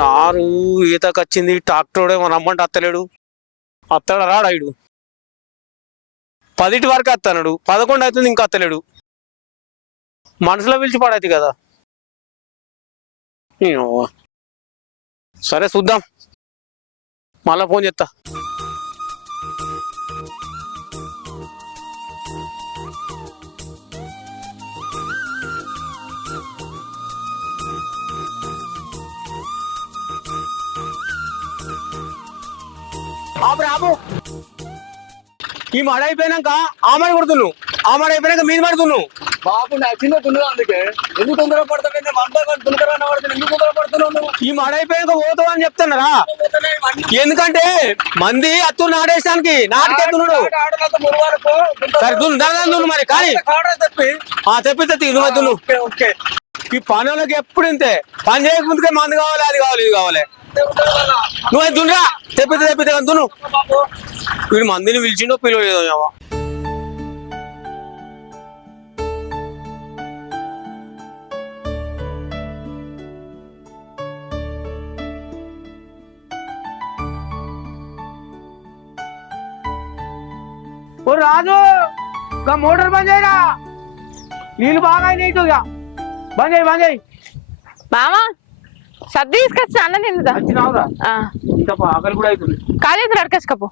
నారు ఈతకొచ్చింది. ట్రాక్టర్ ఏమో రమ్మంటే అత్తలేడు. అత్తడా రాడాయుడు 10 వరకు అత్తన్నాడు. 11 అవుతుంది ఇంకా అత్తలేడు. మనసులో పిలిచి పడైతే కదా. సరే చూద్దాం, మళ్ళా ఫోన్ చేస్తా. ఆపు ఈ మడ అయిపోయినాక ఆమడి కొడుతున్నావు, ఆమడి అయిపోయినాక మీద పడుతున్నావు. బాబు నచ్చిందో దున్నదా, అందుకే ఎందుకు తొందర పడతావు? ఎందుకు తొందర పడుతున్నావు? ఈ మడ అయిపోయాక పోతావు అని చెప్తున్నారా? ఎందుకంటే మంది అత్తు నాటేసానికి నాటికే దున్నుడు. సరే దున్ను మరి, కానీ తెప్పిస్తా దున్ను. ఈ పనులకు ఎప్పుడు ఇంతే, పని చేయకముందుకే మందు కావాలి, అది కావాలి, ఇది కావాలి. నువ్వు దున్నురా, తెప్పితే దున్ను. వీడు మందిని పిలిచిండో పిలవలేదో. ఓ రాజు, ఇంకా మోటార్ బంద్ చేయరా, నీళ్ళు బాగా అయినాయి. బంద్ చేయి మామా. సర్ది తీసుకొచ్చి అన్న తిందా వచ్చినావురా? ఇంకా ఆకలి కూడా అవుతుంది. కాలేజీ అడకచ్చుకపో.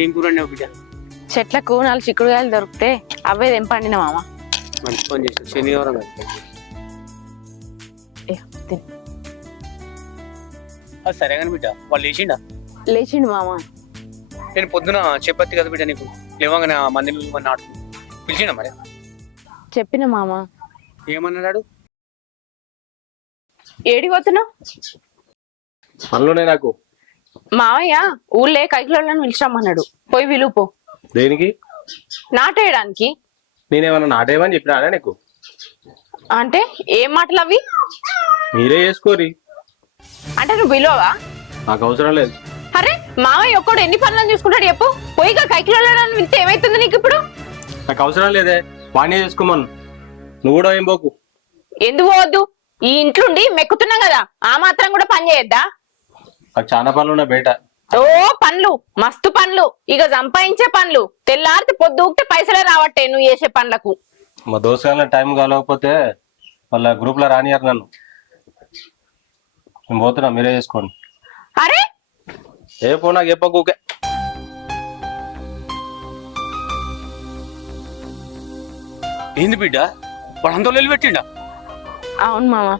ఏం కూరండి బిడ్డ? చెట్లకు 4 చిక్కుడుకాయలు దొరికితే అవే తెంపండిన మామ. మంచి పని చేస్తాను. శనివారం సరే కానీ బిడ్డ, వాళ్ళు లేచిండా? లేచిండు మామ. నేను పొద్దున చెప్పత్తి కదా బిడ్డ నీకు, లేవగానే మందిని నాటు పిలిచిండా మరి? చెప్పిన మామ. ఏమన్నాడు? ఏడికి పోతున్నావు? పనులోనే నాకు. మావయ్య ఊళ్ళే కైకిలోళ్ళని పిలిచామన్నాడు, పోయి విలుపో. దేనికి? నాటేయడానికి. నేనేమన్నా నాటేయమని చెప్పినా నీకు? అంటే ఏం మాటలు అవి? మీరే చేసుకోరి. అంటే నువ్వు విలువవా? నాకు అవసరం లేదు. అరే మావయ్య ఒక్కడు ఎన్ని పనులను చూసుకుంటాడు చెప్పు. పోయిగా కైకిలోళ్ళని పిలిస్తే ఏమైతుంది నీకు ఇప్పుడు? నాకు అవసరం లేదే, వాణ్ణే చేసుకోమను. నువ్వు కూడా ఏం పోకు. ఎందుకు పోవద్దు? ఈ ఇంట్లుండి మెక్కుతున్నాం కదా, ఆ మాత్రం కూడా పని చేయొద్దా? నాకు చాలా పనులు ఉన్నాయి బయట. ఓ పనులు, మస్తు పనులు, ఇక సంపాదించే పనులు. తెల్లారితే పొద్దుగితే పైసలే రావట్టే నువ్వు చేసే పనులకు. మా దోస్తగానే టైం కాలేకపోతే వాళ్ళ గ్రూప్ లో రానియారు నన్ను. నేను పోతున్నా, మీరే చేసుకోండి. అరే ఏ పో, నాకు చెప్పకు. ఊకే ఏంది బిడ్డ, వాళ్ళంతా నిలబెట్టిండా? అవును మామ.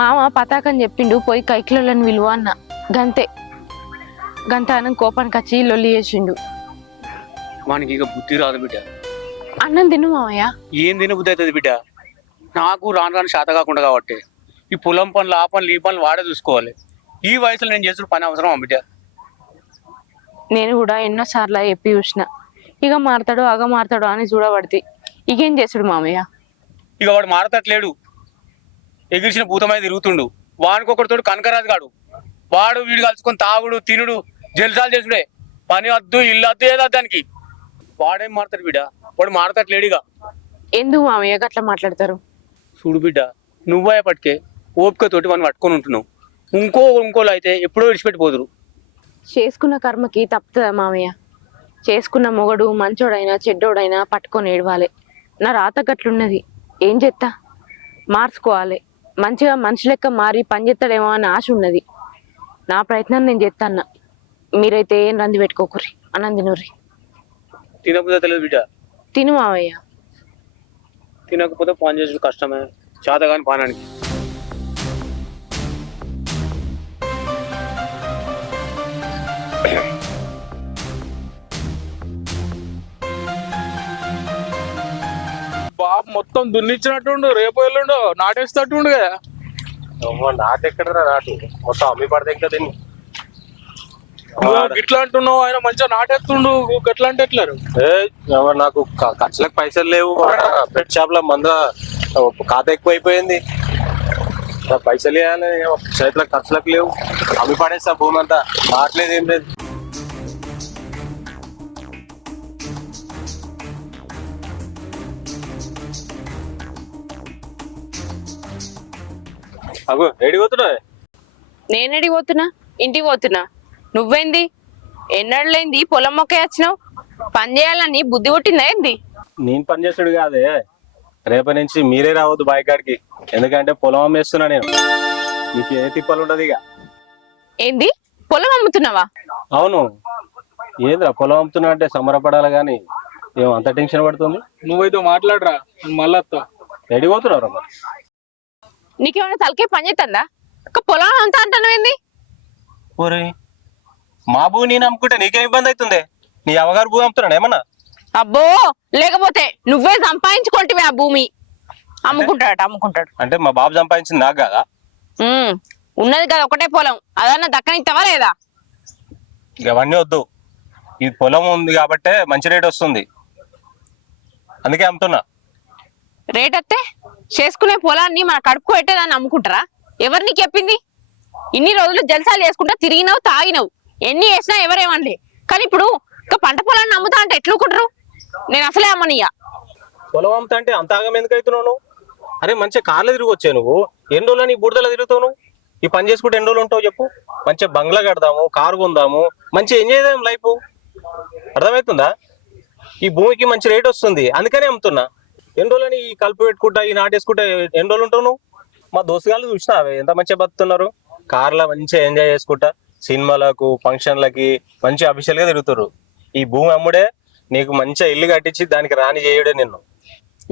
మామ పతాకం చెప్పిండు, పోయి కైకిలోళ్ళని విలువ అన్న. గంతే. గంతానం కోపానికి వచ్చి లొల్లి చేసిండు. వానికి ఇక బుద్ధి రాదు బిడ్డ. అన్నం తిను మామయ్య. ఏం తిన బుద్ధి అవుతుంది బిడ్డ? నాకు రాను శాత కాకుండా కాబట్టి ఈ పొలం పనులు, ఆ పనులు, ఈ పనులు వాడే చూసుకోవాలి. ఈ వయసులో నేను చేసిన పని అవసరమా బిడ్డ? నేను కూడా ఎన్నోసార్లు చెప్పి చూసిన, ఇక మారతాడు అగ మారతాడు అని చూడబడితే ఇకేం చేసాడు మామయ్య? ఇక వాడు మారతట్లేడు, ఎగిరిచిన భూతమై తిరుగుతుండు. వానికొకరితోడు కనకరాజు గాడు. వాడు వీడు కలుసుకొని తాగుడు, తినుడు, జల్సాలు చేసుడే. పని వద్దు, ఇల్లు వద్దు, ఏదద్దు దానికి. వాడేం మారతాడు బిడ్డ? వాడు మారతట్లేడుగా. ఎందుకు మామయ్య అట్లా మాట్లాడతారు? చూడు బిడ్డ, నువ్వయ్యేపటికే ఓపికతోటి వాడిని పట్టుకొని ఉంటున్నావు. ఇంకోళ్ళు అయితే ఎప్పుడో విడిచిపెట్టిపోదురు. చేసుకున్న కర్మకి తప్పుతుందా మామయ్య? చేసుకున్న మొగడు మంచోడైనా చెడ్డోడైనా పట్టుకొని ఏడవాలి. నా రాత గట్లున్నది, ఏం చేస్తా? మార్చుకోవాలి. మంచిగా మనిషి లెక్క మారి పని చేస్తాడేమో అని ఆశ ఉన్నది. నా ప్రయత్నం నేను చేస్తాను. మీరైతే ఏం రంది పెట్టుకోకుర్రి, అన్నం తినుర్రి. తినకపోతే తెలియదు బిడ్డ. తిను మావయ్య. తినకపోతే పని చేసుడు కష్టమే, చేతగాని పానానికి. బాబు మొత్తం దున్నిచ్చినట్టుండు, రేపు ఎల్లుండు నాటేస్తట్టుండు కదా. నాటెక్కడరా నాటు మొత్తం అమ్మి పడితే ఇంకా దీన్ని ఇట్లా అంటున్నావు, ఆయన మంచిగా నాటెత్తుండు, గట్లా అంటే ఎట్లారు? నాకు ఖర్చులకు పైసలు లేవు. పెట్ షాప్ లో మంద ఖాతా ఎక్కువ అయిపోయింది. పైసలు ఇవ్వాలి, చేతులకు ఖర్చులకు లేవు. అమ్మి పడేస్తా భూమి అంతా. నాట్లేదు, ఏం లేదు. అగో ఏడికి పోతున్నా? నేనెడి పోతున్నా? ఇంటికి పోతున్నా. నువ్వేంది ఎన్నడలేంది పొలం మొక్క వచ్చినావు? పని చేయాలని బుద్ధి పుట్టిందా ఏంది? నేను పని చేసుడు కాదే, రేపటి నుంచి మీరే రావద్దు బాయికాడికి. ఎందుకంటే పొలం అమ్మేస్తున్నా నేను. నీకు ఏ తిప్పలు ఉండదు ఇక. ఏంది పొలం అమ్ముతున్నావా? అవును. ఏంద్రా పొలం అమ్ముతున్నా అంటే సంబరపడాలి గాని ఏం అంత టెన్షన్ పడుతుంది? నువ్వైతే మాట్లాడరా, మళ్ళా ఎడికి పోతున్నావు? నీకేమైనా తలకే పని చేస్తుందా? పొలం అంతా అంటున్నావు ఏంది? ఊరి మా భూమి నేను అమ్ముకుంటే నీకేం ఇబ్బంది అవుతుంది? నీ అవగారు భూమి అమ్ముతున్నాడు ఏమన్నా? అబ్బో, లేకపోతే నువ్వే సంపాదించుకుంటే ఆ భూమి. అమ్ముకుంటాడు. అంటే మా బాబు సంపాదించింది నాకు కదా? ఉన్నది కదా ఒకటే పొలం, అదన్నా దక్కనిస్తావా లేదా? ఇక అవన్నీ వద్దు. ఈ పొలం ఉంది కాబట్టే మంచి రేట్ వస్తుంది, అందుకే అమ్ముతున్నా. రేట్ వస్తే చేసుకునే పొలాన్ని మన కడుపు పెట్టేదాన్ని అమ్ముకుంటారా? ఎవరు నీకు చెప్పింది? ఇన్ని రోజులు జల్సాలు చేసుకుంటా తిరిగినావు, తాగినావు, ఎన్ని వేసినా ఎవరేమనలే. కానీ ఇప్పుడు పంట పొలాన్ని అమ్ముతా అంటే ఎట్లుకుంటారు? నేను అసలే అమ్మనియ్యా. పొలం అమ్ముతా అంటే అంత ఆగం ఎందుకు అవుతున్నావు నువ్వు? అరే మంచిగా కార్లో తిరిగి వచ్చావు నువ్వు. ఎన్ని రోజులు నీ బుడదలో తిరుగుతావు నువ్వు? ఈ పని చేసుకుంటే ఎన్ని రోజులు ఉంటావు చెప్పు? మంచిగా బంగ్లా కడదాము, కారు కొందాము, మంచిగా ఎంజాయ్ చేద్దాం లైఫ్. అర్థమవుతుందా? ఈ భూమికి మంచి రేట్ వస్తుంది, అందుకనే అమ్ముతున్నా. ఎన్ని రోజులని ఈ కలుపు పెట్టుకుంటా, ఈ నాటేసుకుంటా ఎన్ని రోజులు ఉంటావు నువ్వు? మా దోస్తుగాళ్ళు చూసినావే ఎంత మంచిగా బతుకుతున్నారు. కార్లో మంచిగా ఎంజాయ్ చేసుకుంటా, సినిమాలకు, ఫంక్షన్లకి మంచిగా అఫీషియల్ గా తిరుగుతారు. ఈ భూమి అమ్ముడే నీకు మంచిగా ఇల్లు కట్టించి దానికి రాని చేయడే నిన్ను.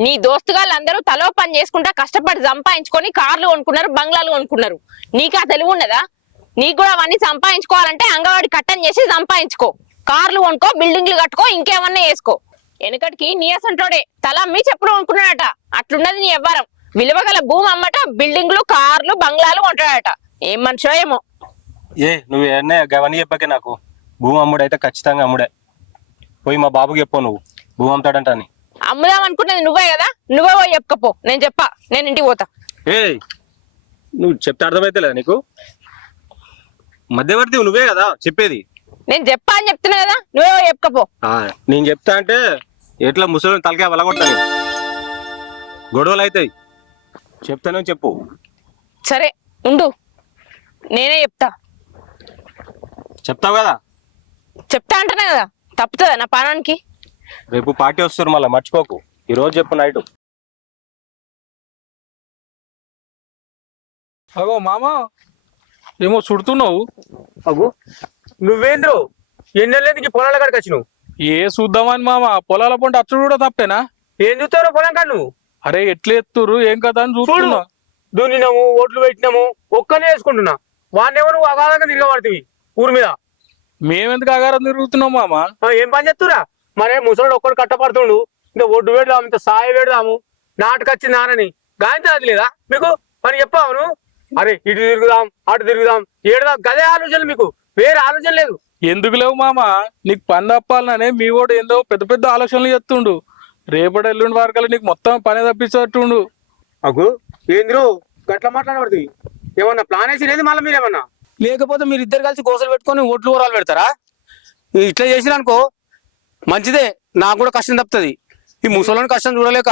నీ దోస్తుగాళ్ళు అందరూ తలో పని చేసుకుంటా కష్టపడి సంపాదించుకొని కార్లు కొనుక్కున్నారు, బంగ్లాలు కొనుక్కున్నారు. నీకు ఆ తెలివి ఉన్నదా? నీకు కూడా అవన్నీ సంపాదించుకోవాలంటే అంగవాడి కట్టం చేసి సంపాదించుకో. కార్లు కొనుక్కో, బిల్డింగ్లు కట్టుకో, ఇంకేమన్నా వేసుకో. వెనకటికి నీ అసంటోడే తల అమ్మి చెప్పులు కొనుక్కున్నాడట. అట్లున్నది నీ ఎవ్వరం. విలువగల భూమి అమ్మట, బిల్డింగ్లు, కార్లు, బంగ్లాలు కొంటాడట. ఏం మనిషో ఏమో. నువ్వు అవన్నీ చెప్పకే నాకు. భూమి అమ్ముడు అయితే ఖచ్చితంగా అమ్ముడే. పోయి మా బాబుకి చెప్పు నువ్వు భూమి అమ్ముతాడంట అని. అమ్ముదాం అనుకున్నది నువ్వే కదా, నువ్వే పోయి చెప్పుకపో. నేను చెప్పా, నేను ఇంటికి పోతా. నువ్వు చెప్తే అర్థమైతేలే నీకు? మధ్యవర్తి నువ్వే కదా చెప్పేది. నేను చెప్పా అని చెప్తున్నా కదా, నువ్వే పోయి చెప్పుకపో. నేను చెప్తా అంటే ఎట్లా ముసలి తలకాయ వలగొట్టాను, గొడవలు అవుతాయి. చెప్తానే చెప్పు. సరే ఉండు, నేనే చెప్తా. చెప్తావు కదా? చెప్తా అంటున్నా కదా, తప్పుతుందా నా పానానికి? రేపు పార్టీ వస్తారు మళ్ళీ, మర్చిపోకు. ఈ రోజు చెప్పు నైట్. అగో మామ, ఏమో చుడుతున్నావు. అగు నువ్వేంద్రు ఎన్నెళ్ళేందుకు పొలాల కాడికి వచ్చినావు? ఏ చూద్దామని మామ, పొలాల పంట అచ్చుడు కూడా తప్పేనా? ఏం చూస్తావు పొలం కాడు నువ్వు? అరే ఎట్లా ఎత్తురు ఏం కదా అని చూడు, చూస్తున్నా. దున్నినాము, ఓట్లు పెట్టినాము, ఒక్కనే వేసుకుంటున్నా. వాడినేమో నువ్వు అగాధంగా తిరగబడుతుంది ఊరి మీద. మేమెందుకు ఆగారం తిరుగుతున్నాం మామ? ఏం పని చేస్తురా? మరే ముసలోడు ఒక్కడు కట్టపడుతుండు, ఇంత ఒడ్డు పెడదాము, ఇంత సాయ పెడదాము, నాటుకొచ్చింది నానని గాయంతో అది లేదా మీకు? పని చెప్పావును? అరే ఇటు తిరుగుదాం, అటు తిరుగుదాం, ఏడుదాం, గదే ఆలోచన మీకు, వేరే ఆలోచన లేదు. ఎందుకు లేవు మామ? నీకు పని తప్పాలనే మీ వాడు ఏందో పెద్ద పెద్ద ఆలోచనలు చేస్తుండు. రేపటి ఎల్లుండి వరకల్లా నీకు మొత్తం పని తప్పించేటట్టుండు. అగు ఏంద్రు గట్లా మాట్లాడబడుతుంది? ఏమన్నా ప్లాన్ వేసినది మళ్ళీ మీరేమన్నా? లేకపోతే మీరు ఇద్దరు కలిసి కోసలు పెట్టుకొని ఓట్లు ఊరాలు పెడతారా? ఇట్లా చేసిరనుకో మంచిదే, నాకు కూడా కష్టం తప్పుతుంది. ఈ ముసలోని కష్టం చూడలేక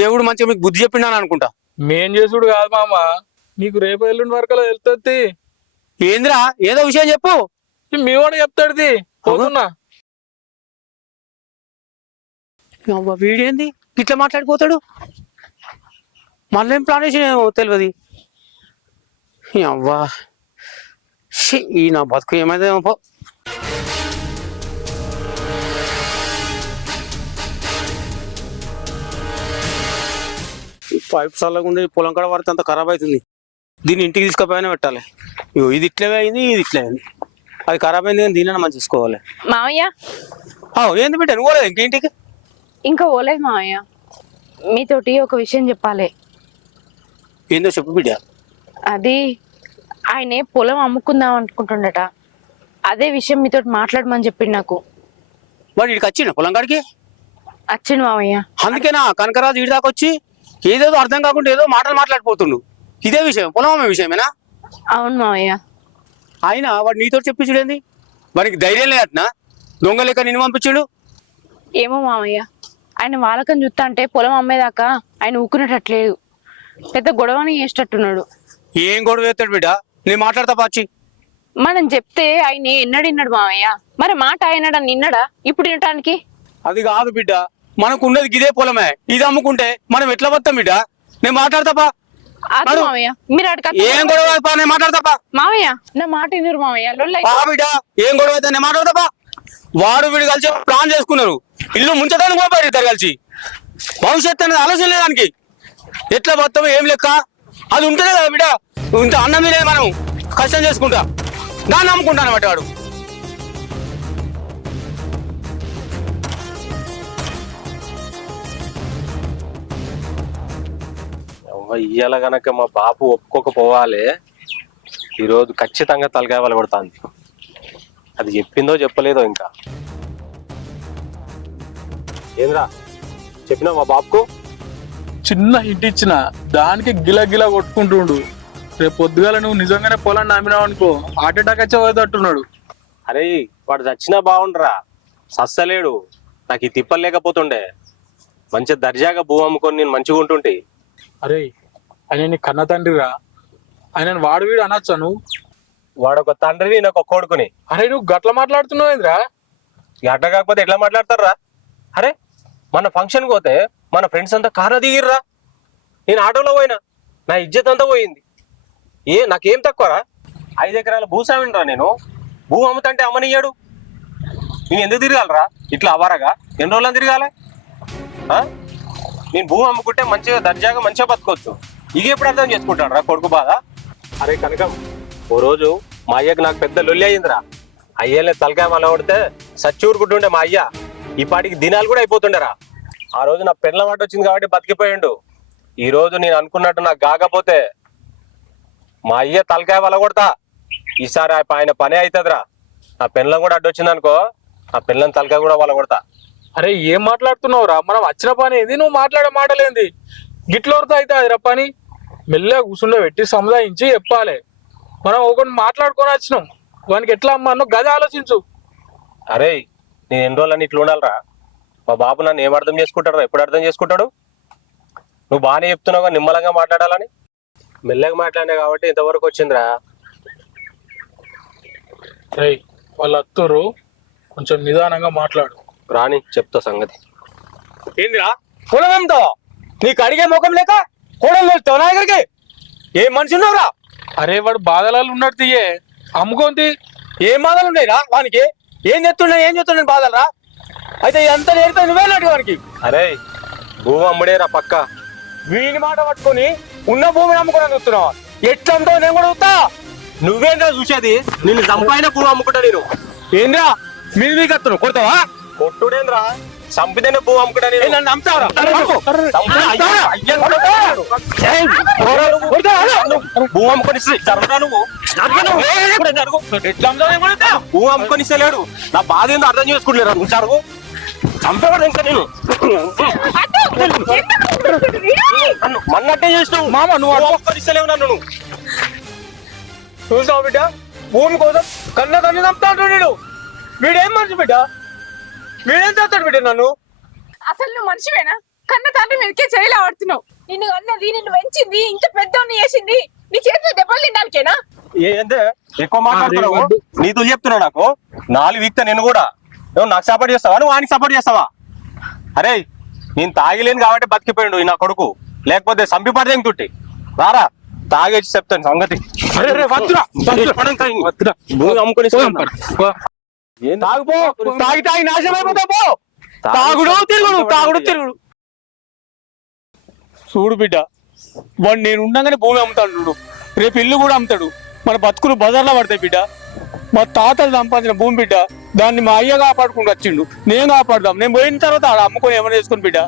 దేవుడు మంచిగా మీకు బుద్ధి చెప్పిండాను అనుకుంటా. మేం చేసుడు కాదు మామ, నీకు రేపు ఎల్లుండి వరకల్లా వెళ్తుంది. ఏంద్రా ఏదో విషయం చెప్పు. మీ వాడు చెప్తాడుది, పోతున్నా. వీడేంది ఇట్లా మాట్లాడిపోతాడు? మళ్ళీ ఏం ప్లాన్ వేసి తెలియదు. అవ్వా ఈ నా బతుకు ఏమైతే పో. పైప్ చల్లకుండా పొలం కాడ పడితే అంత ఖరాబ్ అవుతుంది. దీన్ని ఇంటికి తీసుకుపోయినా పెట్టాలి. ఇగో ఇది ఇట్లే అయింది, ఇది ఇట్లే అయింది. అది ఖరాబ్ అయింది కానీ దీన్ని మంచి చూసుకోవాలి. మామయ్య ఏంది బిడ్డ నువ్వు పోలేదు ఇంటికి? ఇంకా పోలేదు మామయ్య, మీతోటి ఒక విషయం చెప్పాలి. ఏందో చెప్పు బిడ్డ. అది ఆయనే పొలం అమ్ముకుందాం అనుకుంటుండట. అదే విషయం మీతో మాట్లాడమని చెప్పిండు నాకు. వాడు ఇక్కడికి వచ్చిండు పొలం కాడికి. వచ్చిండు మామయ్య. అందుకేనా కనకరాజు ఇడి దాకా వచ్చి ఏదేదో అర్థం కాకుండా ఏదో మాటలు మాట్లాడిపోతుండు. ఇదే విషయం, పొలం అమ్మే విషయమేనా? అవును మామయ్య. ఆయన వాడు నీతో చెప్పించుడేంది? వాడికి ధైర్యం లేదట్నా దొంగ లెక్క నిన్ను పంపించుడు? ఏమో మామయ్య, ఆయన వాళ్ళకని చూస్తా అంటే పొలం అమ్మేదాకా ఆయన ఊకునేటట్లేదు. పెద్ద గొడవని చేసేటట్టున్నాడు. ఏం గొడవ ఎత్తాడు బిడ్డ? నేను మాట్లాడతా పాచి. మనం చెప్తే ఆయన ఎన్నడిన్నాడు మామయ్య. మరి మాట ఆయన నిన్నడా ఇప్పుడు వినటానికి? అది కాదు బిడ్డ, మనకు ఉన్నది గిదే పొలమే. ఇది అమ్ముకుంటే మనం ఎట్లా వస్తాం బిడ్డ? నేను మాట్లాడతాపా. అది మామయ్య మీరు ఏం గొడవ అయితే నేను మాట్లాడతాపా. మామయ్య నా మాట వినరు మామయ్య. బిడ్డ ఏం గొడవ అయితే నేను మాట్లాడతాపా. వాడు వీడు కలిసి ప్లాన్ చేసుకున్నారు, ఇల్లు ముంచడానికి పోయి ఇద్దరు కలిసి. భవిష్యత్తు అనేది ఆలోచన లేదానికి. ఎట్లా మొత్తం ఏం లెక్క అది ఉంటేనే కదా బిడ్డ ఇంత అన్నం తినేది. మనం కష్టం చేసుకుంటా దాన్ని నమ్ముకుంటా అనమాట వాడు. ఇయ్యాల గనక మా బాపు ఒప్పుకోకపోవాలి, ఈరోజు ఖచ్చితంగా తలకాయ వలగొడుతుంది. అది చెప్పిందో చెప్పలేదో ఇంకా. ఏంద్రా చెప్పినా మా బాపుకు? చిన్న హిట్ ఇచ్చిన దానికి గిల గిల కొట్టుకుంటుండు. రేపు పొద్దుగాల నువ్వు నిజంగానే పొలాన్ని నమ్మినావు అనుకో, హార్ట్ అటాక్ వచ్చే వద్దంటున్నాడు. అరే వాడు చచ్చినా బాగుండరా, సస్తలేడు. నాకు ఈ తిప్పలు లేకపోతుండే. మంచి దర్జాగా భూ అమ్ముకొని నేను మంచిగా ఉంటుంటే. అరే ఆయన నీ కన్న తండ్రిరా, ఆయన వాడు వీడు అనొచ్చా నువ్వు? వాడొక తండ్రిని నాకు ఒక కొడుకుని. అరే నువ్వు గట్ల మాట్లాడుతున్నావు ఏంద్రా? అట్ట కాకపోతే ఎట్లా మాట్లాడతారా? అరే మన ఫంక్షన్కి పోతే మన ఫ్రెండ్స్ అంతా కార్లో దిగిర్రా, నేను ఆటోలో పోయినా, నా ఇజ్జత్ అంతా పోయింది. నాకేం తక్కువరా? 5 ఎకరాల భూస్వామినిరా నేను. భూ అమ్ముతంటే అమ్మనియ్యాడు. నేను ఎందుకు తిరగాలరా ఇట్లా అవారగా? ఎన్ని రోజులని తిరగాలి? నేను భూ అమ్ముకుంటే మంచిగా దర్జాగా మంచిగా బతకొచ్చు. ఇక ఎప్పుడు అర్థం చేసుకుంటాడు రా కొడుకు బాధ? అరే కనకం, ఓ రోజు మా అయ్యకు నాకు పెద్ద లొల్లి అయ్యిందిరా. అయ్యలే తలకాయ మళ్ళీ కొడితే సచ్చూరుకుంటుండే మా అయ్య. ఈ పాటికి దినాలు కూడా అయిపోతుండేరా. ఆ రోజు నా పెళ్ళ మాట వచ్చింది కాబట్టి బతికిపోయిండు. ఈ రోజు నేను అనుకున్నట్టు నాకు కాకపోతే మా అయ్య తలకాయ వల్ల కొడతా. ఈసారి ఆయన పనే అవుతుందిరా. నా పెళ్ళం కూడా అడ్డొచ్చింది అనుకో, నా పెళ్ళం తలకాయ కూడా వల్ల కొడతా. అరే ఏం మాట్లాడుతున్నావురా? మనం వచ్చిన పని ఏంది, నువ్వు మాట్లాడే మాటలేంది? గిట్లతో అయితే అది పని మెల్లగా కూర్చుండే పెట్టి సముదాయించి చెప్పాలి. మనం ఒకటి మాట్లాడుకొని వచ్చినాం, వానికి ఎట్లా అమ్మా గది ఆలోచించు. అరే నేను ఎన్ని రోజులని ఇట్లా ఉండాలరా? మా బాబు నన్ను ఏం అర్థం చేసుకుంటాడు? ఎప్పుడు అర్థం చేసుకుంటాడు? నువ్వు బాగానే చెప్తున్నావు నిమ్మలంగా మాట్లాడాలని. మెల్లగా మాట్లాడినా కాబట్టి ఇంతవరకు వచ్చిందిరా. రే వాళ్ళు అత్తురు, కొంచెం నిదానంగా మాట్లాడు. రాని చెప్తా సంగతి. ఏందిరా పొలం ఏమితావా? నీకు అడిగే ముఖం లేక కోడలు వెళ్తావు నా దగ్గరికి? ఏం మనిషి ఉన్నావురా? అరే వాడు బాధలాలు ఉన్నాడు తీయే, అమ్ముకోంది. ఏం బాధలు ఉన్నాయిరా వానికి? ఏం చెప్తున్నా బాధలు రా? అయితే ఎంత నేర్తా నువ్వేనాటి వానికి? అరే భూమి అమ్ముడేరా పక్క. వీని మాట పట్టుకొని ఉన్న భూమిని అమ్ముకోవడానికి చూస్తున్నావా? ఎట్లా అమ్ముతావు? నేను కూడా చూస్తా. నువ్వేంద్రా చూసేది? నిన్ను చంపైన భూమి అమ్ముకుంటా నేను. ఏంద్రా మీకు వస్తున్నావు? కొడతావా? కొట్టుడేంద్రా, చంపితేనే భూమి అమ్ముకుంటా నేను. నన్ను నమ్ముతావరా? భూమి అమ్ముకొని జరుగుతా నువ్వు. ఎట్లా అమ్ముతావు? భూమి అమ్ముకొని ఇస్తలేడు. నా బాధ ఏందో అర్థం చేసుకుంటలేరా? నువ్వు జరుగు. చంపేవాడు ఇంకా నేను. మన్నట్టే చేసినావు మామ. నువ్వు అమ్ముకొని ఇస్తలేవు నన్ను. నువ్వు చూసావు బిడ్డ, భూమి కోసం కన్న చంపుతా అంటాడు వీడు. వీడేం మనిషి బిడ్డ? వీడేం చేస్తాడు బిడ్డ నన్ను? అసలు నువ్వు మనిషివేనా? కన్న తండ్రి మీదకే చేయలే ఆడుతున్నావు. నిన్ను అన్నది, నిన్ను పెంచింది, ఇంత పెద్దోన్ని చేసింది నీ చేతిలో దెబ్బలు తినడానికేనా? ఏంటే ఎక్కువ మాట్లాడుతున్నావు? నీతులు చెప్తున్నావు నాకు. 4 వీక్తా నేను కూడా. నువ్వు నాకు సపోర్ట్ చేస్తావా? నువ్వు ఆయనకి సపోర్ట్ చేస్తావా? అరే నేను తాగిలేను కాబట్టి బతికిపోయిండు నా కొడుకు, లేకపోతే సంపి పడదేం తుట్టి. రారా తాగేసి చెప్తాను సంగతి. అమ్ముకొని తాగి తాగి నాశనం అయిపోతావు. తాగుడు తిరుగుడు, తాగుడు తిరుగుడు. చూడు బిడ్డ, వాడు నేను ఉండగానే భూమి అమ్ముతాడు. రేపు ఇల్లు కూడా అమ్ముతాడు. మన బతుకులు బజార్లో పడతాయి బిడ్డ. మా తాతలు సంపాదించిన భూమి బిడ్డ, దాన్ని మా అయ్య కాపాడుకుంటూ వచ్చిండు. నేను కాపాడుదాం. నేను పోయిన తర్వాత ఆడ అమ్ముకొని ఏమైనా చేసుకుని బిడ్డ.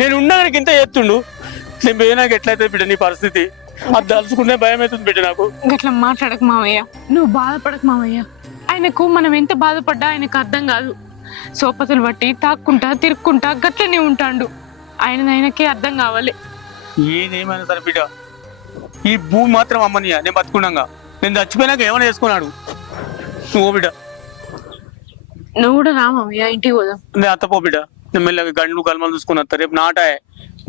నేను ఉండగానే ఇంత ఎత్తుండు. నేను పోయినాక ఎట్లయితే బిడ్డ నీ పరిస్థితి? అది తలుచుకునే భయం అవుతుంది బిడ్డ నాకు. గట్లా మాట్లాడక మావయ్య, నువ్వు బాధపడక మావయ్య. ఆయనకు మనం ఎంత బాధపడ్డా ఆయనకు అర్థం కాదు. సోపతులు బట్టి తాక్కుంటా తిరుక్కుంటా గట్లనే ఉంటాడు. ఆయనకే అర్థం కావాలి. ఏదేమైనా సరే బిడ్డ, ఈ భూమి మాత్రం అమ్మనియా. నేను బతుకున్నాగా, నేను చచ్చిపోయినాక ఏమైనా చేసుకున్నాడు. నువ్వు బిడ్డ, నువ్వు కూడా రా మావయ్య, ఇంటికి పోదాం. నేను అత్తపో బిడ్డ. నేను మెల్లగా గండ్లు కలమలు చూసుకుని వస్తా. రేపు నాటాయే,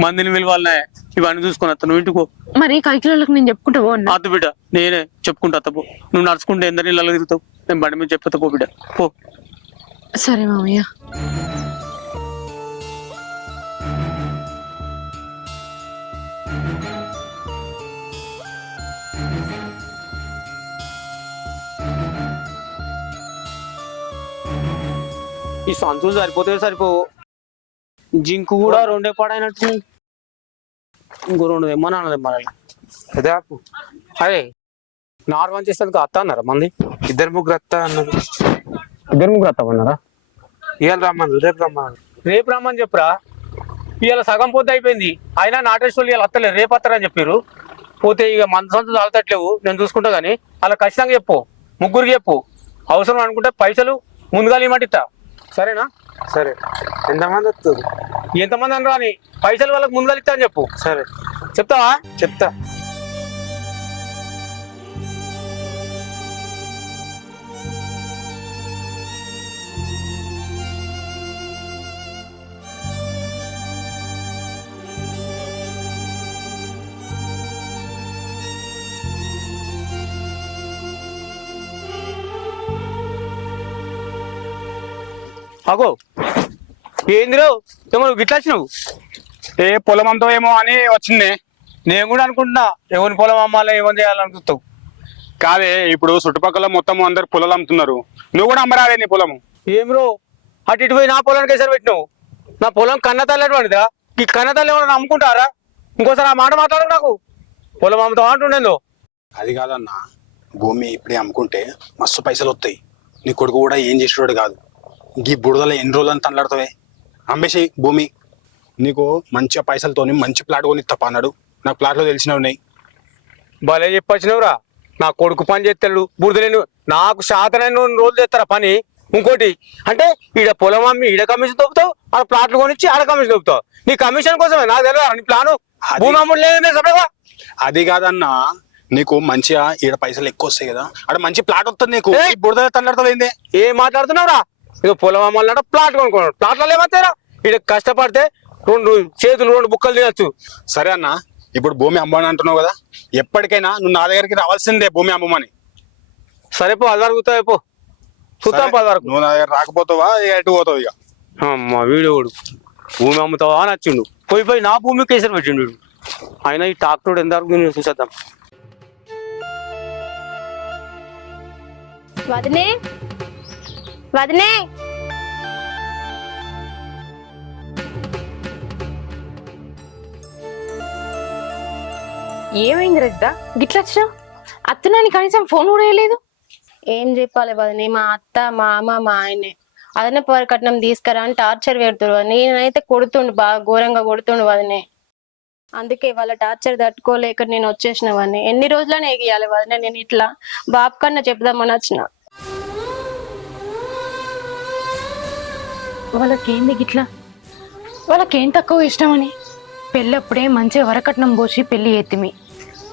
మందిని విలువాలనే, ఇవన్నీ చూసుకుని వస్తా. నువ్వు ఇంటికో. మరి కైకిలోళ్ళకి నేను చెప్పుకుంటా పోన్నా. అద్దు బిడ్డ, నేనే చెప్పుకుంటా. అత్తపో. నువ్వు నడుచుకుంటే ఎందరి ఇళ్ళలో తిరుగుతావు. నేను బండి మీద చెప్తా పో బిడ్డ, పో. సరే మావయ్య. ఈ సంచులు సరిపోతే సరిపోవు. జింకు కూడా రెండే పడైనట్టు. ఇంకో రెండు తెమ్మని అన్నది మనల్ని. అదే ఆపు. అదే నార్మల్ చేసేందుకు అత్త అన్నారా మంది? 2-3 అత్త అన్నది. 2-3 అత్తమన్నారా? ఇవాళ రమ్మను, రేపు రమ్మను. రేపు రమ్మని చెప్పురా. ఇవాళ సగం పొద్దు అయిపోయింది. అయినా నాటేశ్వరులు ఇవాళ అత్తలేదు, రేపు అత్తారని చెప్పారు. పోతే ఇక మన సంచులు తాగుతట్లేవు, నేను చూసుకుంటా. కానీ అలా ఖచ్చితంగా చెప్పు, ముగ్గురికి చెప్పు. అవసరం అనుకుంటే పైసలు ముందుగా ఇమ్మంటిస్తా. సరేనా? సరే. ఎంతమంది వస్తుంది? ఎంతమంది అని రాని, పైసలు వాళ్ళకి ముందుగా ఇస్తా అని చెప్పు. సరే చెప్తావా? చెప్తా. అగో ఏందిరో ఏమో గిట్లా వచ్చినావు? ఏ పొలం అంతా ఏమో అని వచ్చింది. నేను కూడా అనుకుంటున్నా, ఎవరి పొలం అమ్మాలి, ఏమని చేయాలనుకుంటావు. కాదే, ఇప్పుడు చుట్టుపక్కల మొత్తం అందరు పొలాలు అమ్ముతున్నారు. నువ్వు కూడా అమ్మరాదే నీ పొలము. ఏం బ్రో, అటు ఇటు పోయి నా పొలానికి ఎసరు పెట్టినావు. నా పొలం కన్నతల్లి అటువంటిదా? ఈ కన్నతల్లి ఏమన్నా అమ్ముకుంటారా? ఇంకోసారి ఆ మాట మాట్లాడు. నాకు పొలం అమ్ముతావా అంటుండేందో. అది కాదన్నా, భూమి ఇప్పుడే అమ్ముకుంటే మస్తు పైసలు వస్తాయి. నీ కొడుకు కూడా ఏం చేసేవాడు కాదు. ఈ బుడదలో ఎన్ని రోజులు అని తనలాడుతావే? అమ్మేసి భూమి, నీకు మంచిగా పైసలతోని మంచి ప్లాట్ కొని తప్ప అన్నాడు. నాకు ప్లాట్లో తెలిసినవి ఉన్నాయి. భలే చెప్పొచ్చినవురా. నా కొడుకు పని చేస్తాడు, బురదలేను. నాకు శాతనైన రోజులు చేస్తారా పని. ఇంకోటి అంటే ఈడ పొలం అమ్మి ఈడ కమిషన్ దొబ్బుతావు, ఆడ ప్లాట్లు కొనిచ్చి ఆడ కమిషన్ దొబ్బుతావు. నీ కమిషన్ కోసమే నాకు తెలియదా నీ ప్లాను? భూమి అమ్ముడు లేదే సపడగా. అది కాదన్నా, నీకు మంచిగా ఈడ పైసలు ఎక్కువ వస్తాయి కదా, ఆడ మంచి ప్లాట్ వస్తుంది నీకు. ఈ బుడద తనలాడుతావు. ఏం మాట్లాడుతున్నావురా? ఇక పొలం అమ్మాలంటే ప్లాట్ కొనుక్కున్నాడు. ప్లాట్లలో ఏమవుతాయిరా? ఈడ కష్టపడితే 2 చేతులు 2 బుక్కలు తినచ్చు. సరే అన్న, ఇప్పుడు భూమి అమ్మని అంటున్నావు కదా, ఎప్పటికైనా నువ్వు నా దగ్గరికి రావాల్సిందే భూమి అమ్మమని. సరే పో, అది వరకు పో చూద్దాం. పది వరకు నువ్వు నా దగ్గర రాకపోతావా, ఎటు పోతావు ఇక? అమ్మ వీడియోడు భూమి అమ్ముతావా అని వచ్చిండు. పోయి నా భూమి కేసరి పెట్టిండు. ఆయన ఈ ట్రాక్టర్ ఎంతవరకు చూసేద్దాం. వదినే వదినే, ఏమైంది రజిత, గిట్లా వచ్చినావు? అత్తనాని కనీసం ఫోన్ కూడా వేయలేదు. ఏం చెప్పాలి వదినే, మా అత్త మా అమ్మ మా ఆయనే అదనే కట్నం తీసుకురా అని టార్చర్ పెడుతురు. నేనైతే కొడుతుండు, బాగా ఘోరంగా కొడుతుండు వదినే. అందుకే వాళ్ళ టార్చర్ తట్టుకోలేక నేను వచ్చేసిన వదినే. ఎన్ని రోజులని ఎగియాలి వదినే, నేను ఇట్లా బాబు కన్నా చెప్దామని వచ్చిన. వాళ్ళకేంది గిట్లా? వాళ్ళకేం తక్కువ ఇష్టమని? పెళ్ళప్పుడే మంచిగా వరకట్నం పోసి పెళ్లి ఎత్తిమి,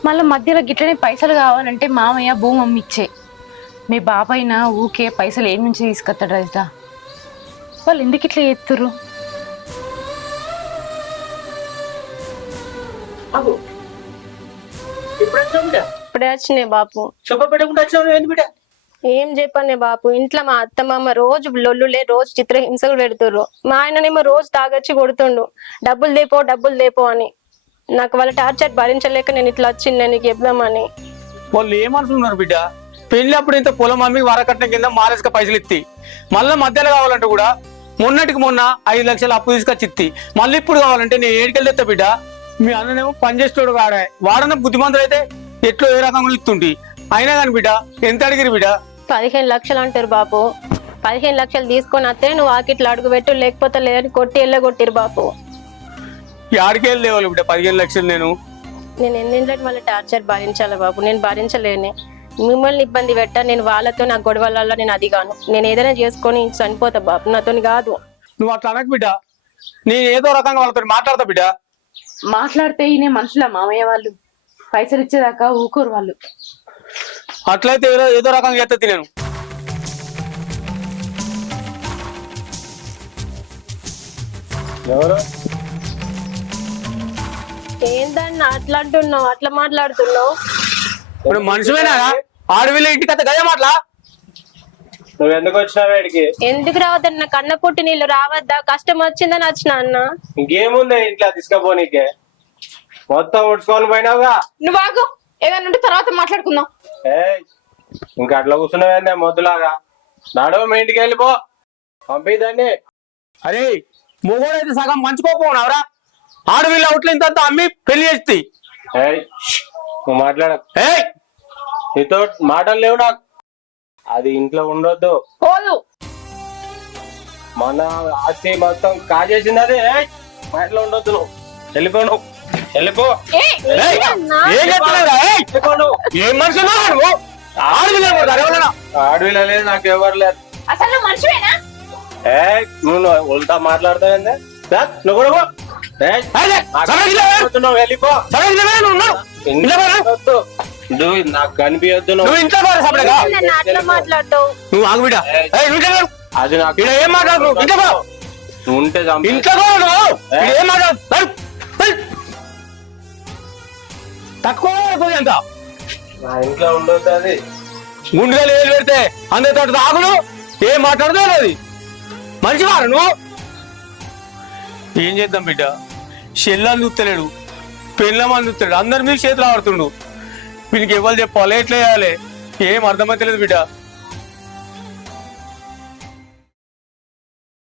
మళ్ళీ మధ్యలో గిట్లనే పైసలు కావాలంటే మామయ్య భూమి అమ్మిచ్చే. మీ బాబాయిన ఊకే పైసలు ఏం నుంచి తీసుకొస్తాడు రజిత? వాళ్ళు ఎందుకు ఇట్లా ఎత్తురు? ఇప్పుడే వచ్చినాయి బాపు. చెప్పబెట్టకుండా వచ్చిన ఏం చెప్పండి బాపు, ఇంట్లో మా అత్తమ్మ రోజు లొల్లులే, రోజు చిత్రహింసలు పెడుతుర్రు. మా ఆయననేమో రోజు తాగొచ్చి కొడుతుండు, డబ్బులు దేపో అని. నాకు వాళ్ళ టార్చర్ భరించలేక నేను ఇట్లా వచ్చింది నీకు చెప్దామని. వాళ్ళు ఏమనుకున్నారు బిడ్డ? పెళ్లి అప్పుడు ఇంత పొలం అమ్మి వరకట్నం కింద మారేసుక పైసలు ఇత్తి, మళ్ళీ మధ్యలో కావాలంటే కూడా మొన్నటికి మొన్న 5 లక్షలు అప్పు తీసుకొచ్చి ఇత్తి, మళ్ళీ ఇప్పుడు కావాలంటే నేను ఏడికెళ్ళి తెస్తా బిడ్డ. మీ అన్ననేమో పని చేసేవాడు కాడే, వాడన్న బుద్ధిమంతుడు అయితే ఎట్లో ఏ రకంగా ఇస్తుంటి. అయినా కానీ బిడ్డ ఎంత అడిగిరు బిడ్డ? 15 లక్షలు అంటారు బాపు. 15 లక్షలు తీసుకొని వస్తే నువ్వు ఆకిట్లు అడుగు పెట్టు, లేకపోతే లేదని కొట్టి వెళ్ళగొట్టిరు బాపు. ఆడికెళ్ళి లేవాలి బిడ్డ 15 లక్షలు. నేను నేను ఎన్నింటికి వాళ్ళ టార్చర్ భరించాలి బాబు, నేను భరించలేను. మిమ్మల్ని ఇబ్బంది పెట్టా, నేను వాళ్ళతో నా గొడవలలో నేను అదిగాను. నేను ఏదైనా చేసుకొని చనిపోతా బాబు, నాతోని కాదు. నువ్వు అట్లా అనకు బిడ్డ, నేను ఏదో రకంగా వాళ్ళతో మాట్లాడతా బిడ్డ. మాట్లాడితే ఈయన మనుషుల మామయ్య వాళ్ళు పైసలు ఇచ్చేదాకా ఊకోరు వాళ్ళు. అట్లయితే ఏదో రకంగా చేస్తా నేను. ఎవరు ఏందన్నా అట్లా అంటున్నావు, అట్లా మాట్లాడుతున్నావు? ఇప్పుడు మనుషులేనా ఆడవిల్ల ఇంటికి అత్త గదే మాట్లా. నువ్వు ఎందుకు వచ్చినావు వీడికి? ఎందుకు రావద్దన్న, కన్న పుట్టి నీళ్ళు రావద్దా? కష్టం వచ్చిందని వచ్చిన అన్న. ఇంకేముంది ఇంట్లో తీసుకపోనీకే? మొత్తం ఉడుచుకొని పోయినావుగా. నువ్వు ఆగు, ఏదైనా ఉంటే తర్వాత మాట్లాడుకుందాం. ఏయ్, ఇంకా అట్లా కూర్చున్నావేందే మొద్దులాగా? నడువు మీ ఇంటికి వెళ్ళిపో, పంపిదాన్ని. అరే మొగోడైతే సగం మంచుకోపోనావురా, ఆడవిల్ల అవుట్లు ఇంత అమ్మి పెళ్లి చేస్తే. ఏయ్, నువ్వు మాట్లాడ. ఏయ్ నీతో మాటలు లేవు నాకు. అది ఇంట్లో ఉండొద్దు. పోదు. మన ఆస్తి మొత్తం కాజేసింది అది. ఏయ్, మా ఇంట్లో ఉండొద్దు నువ్వు. వెళ్ళిపో నువ్వు, వెళ్ళిపో. ఏయ్, ఏం చెప్తున్నావురా? ఏయ్, వెళ్ళిపో నువ్వు. ఏం మనిషి నువ్వు? ఆడవిల్ల ఆడవిలా లేదు, నాకు ఎవరు లేదు. అసలు నువ్వు మనిషివేనా? ఏయ్, నువ్వు ఉల్టా మాట్లాడతావేందే? నువ్వు కూడా పో. ఏయ్, నువ్వు వెళ్ళిపో. వద్దు. నువ్వు నాకు కనిపించద్దు. నువ్వు ఇంట్లో పోరా సపరేగా. ఏందన్నా అట్లా మాట్లాడతావు? నువ్వు ఆగు బిడ్డ. అది నాకు ఇక్కడ ఏం మాట్లాడు? నువ్వు ఇంట్లో పో. నువ్వు ఉంటే చంపేస్తా. ఇంట్లో పో నువ్వు. ఇక్కడ ఏం మాట్లాడు? తక్కువ ఎంత నా ఇంట్లో ఉండొద్దు అది. గుండెగా లేలు పెడితే అందరితో తాగుడు ఏం మాట్లాడుతూ అది మంచి వారు నువ్వు. ఏం చేద్దాం బిడ్డ, చెల్లని చూస్తలేడు, పెళ్ళమని చూస్తాడు, అందరి మీద చేతులు ఆడుతుండు. వీనికి ఎవరు చెప్పాలి, ఎట్లా చేయాలి ఏం అర్థమైతలేదు బిడ్డ.